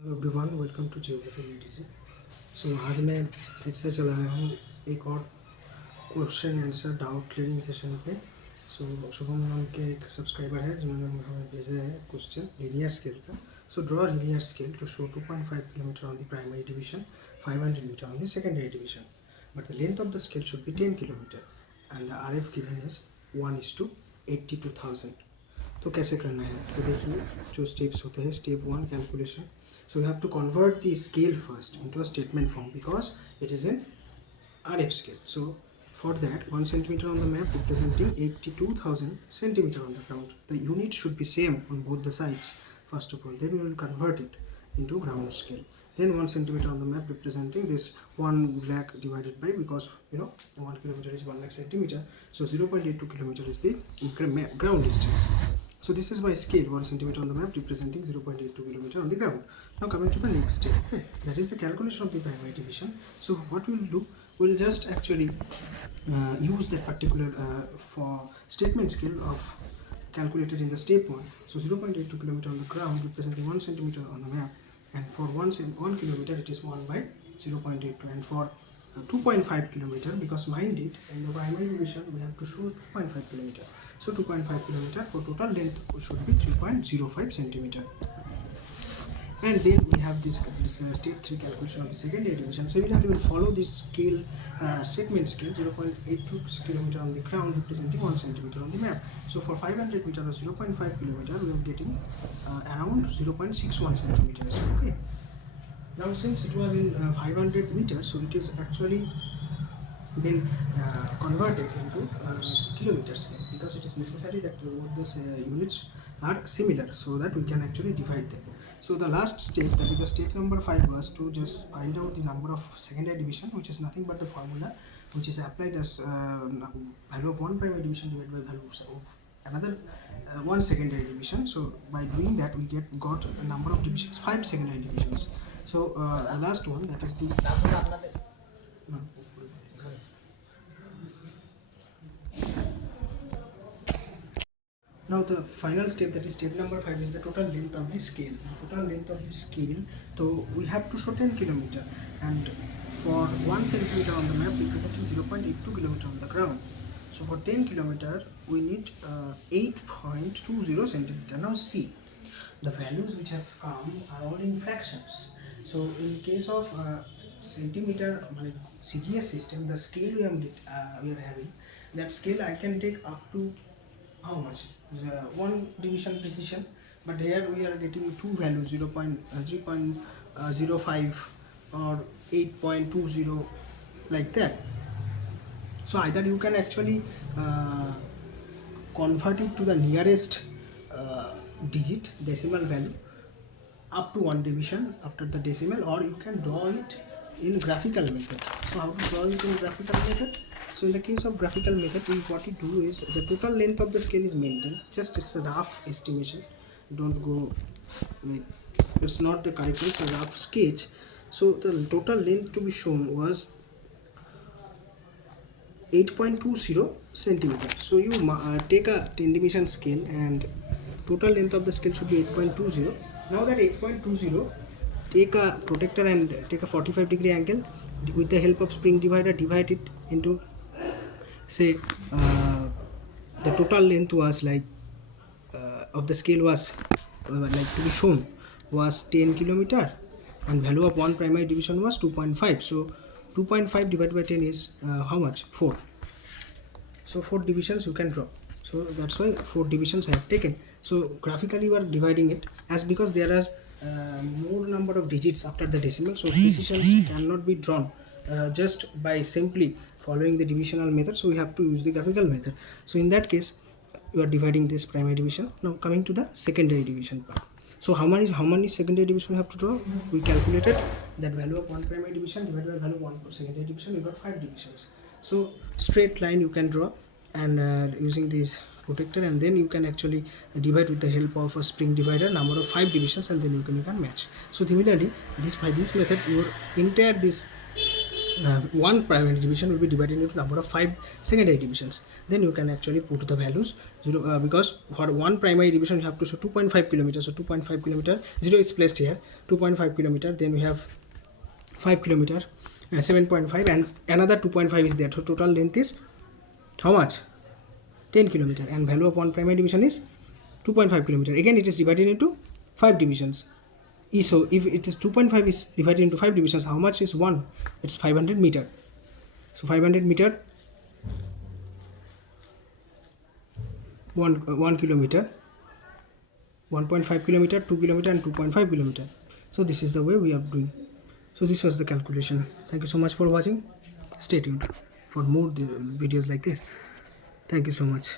Hello everyone, welcome to geography video. So आज मैं फिर से चला आया हूँ एक और question answer doubt clearing session पे। शुभम नाम के एक सब्सक्राइबर है जिन्होंने हमें भेजा है क्वेश्चन लीनियर स्केल का। So draw linear scale to show 2.5 kilometre on the primary division, 500 metre on the secondary division, but the length of the scale should be 10 kilometre and the RF given is 1:82,000। तो कैसे करना है? तो देखिए जो steps होते हैं, step 1 calculation. So we have to convert the scale first into a statement form because it is in RF scale. So for that, 1 centimeter on the map representing 82,000 centimeter on the ground. The unit should be same on both the sides first of all. Then we will convert it into ground scale. Then 1 centimeter on the map representing this 1 lakh divided by, because 1 kilometer is 1 lakh centimeter. So 0.82 kilometer is the ground distance. So this is my scale, 1 centimeter on the map representing 0.82 kilometer on the ground. Now coming to the next step, okay, that is the calculation of the primary division. So what we will do, we will just actually use that particular for statement scale of calculated in the step 1. So 0.82 kilometer on the ground representing 1 centimeter on the map, and for 1 kilometer it is 1 by 0.82, and for 2.5 kilometer, because mind it, in the primary division we have to show 2.5 kilometer. So 2.5 kilometer for total length should be 3.05 centimeter. And then we have this step 3 calculation of the secondary division. Similarly, we will follow this scale, segment scale, 0.82 kilometer on the ground representing 1 centimeter on the map. So for 500 meter or 0.5 kilometer, we are getting around 0.61 centimeters. Okay. Now since it was in 500 meters, so it is actually been converted into kilometer scale, because it is necessary that both these units are similar so that we can actually divide them. So the last step, that is the step number 5, was to just find out the number of secondary division, which is nothing but the formula which is applied as value of one primary division divided by value of another one secondary division. So by doing that we got a number of divisions, 5 secondary divisions. So the last one, that is the no. Now the final step, that is step number 5, is the total length of the scale. Total length of the scale, so we have to show 10 kilometer, and for 1 centimeter on the map representing 0.82 kilometer on the ground. So for 10 kilometer we need 8.20 centimeter. Now see, the values which have come are all in fractions. So in case of centimeter CGS system, the scale we are having, that scale I can take up to how much? One division precision, but here we are getting two values, 3.05 or 8.20, like that. So either you can actually convert it to the nearest digit, decimal value, up to one division after the decimal, or you can draw it in graphical method. So how to draw it in graphical method? So in the case of graphical method, what we do is the total length of the scale is maintained, just it's a rough estimation, don't go like, it's not the correct, it's a rough sketch. So the total length to be shown was 8.20 centimeter. So you take a 10 division scale and total length of the scale should be 8.20. Now that 8.20, take a protector and take a 45-degree angle. With the help of spring divider, divide it into, say, the total length was like of the scale was like to be shown was 10 kilometer, and value of one primary division was 2.5. So 2.5 divided by 10 is how much? 4. So 4 divisions you can draw. So that's why 4 divisions I have taken. So graphically we are dividing it, as because there are more number of digits after the decimal, so precisions cannot be drawn just by simply following the divisional method. So we have to use the graphical method. So in that case you are dividing this primary division. Now coming to the secondary division part. So how many secondary division we have to draw? We calculated that value of one primary division divided by value of one secondary division, we got 5 divisions. So straight line you can draw, and using this protector, and then you can actually divide with the help of a spring divider number of 5 divisions, and then you can match. So similarly, by this method your entire this one primary division will be divided into number of 5 secondary divisions. Then you can actually put the values 0, because for one primary division you have to show 2.5 kilometers. So 2.5 kilometer, 0 is placed here, 2.5 kilometer, then we have 5 kilometer, 7.5, and another 2.5 is there. So total length is how much? 10 kilometer, and value of one primary division is 2.5 kilometer. Again it is divided into 5 divisions. So if it is 2.5 is divided into 5 divisions, how much is 1? It's 500 meter. So 500 meter, 1 kilometer, 1.5 kilometer, 2 kilometer, and 2.5 kilometer. So this is the way we are doing. So this was the calculation. Thank you so much for watching. Stay tuned for more videos like this. Thank you so much.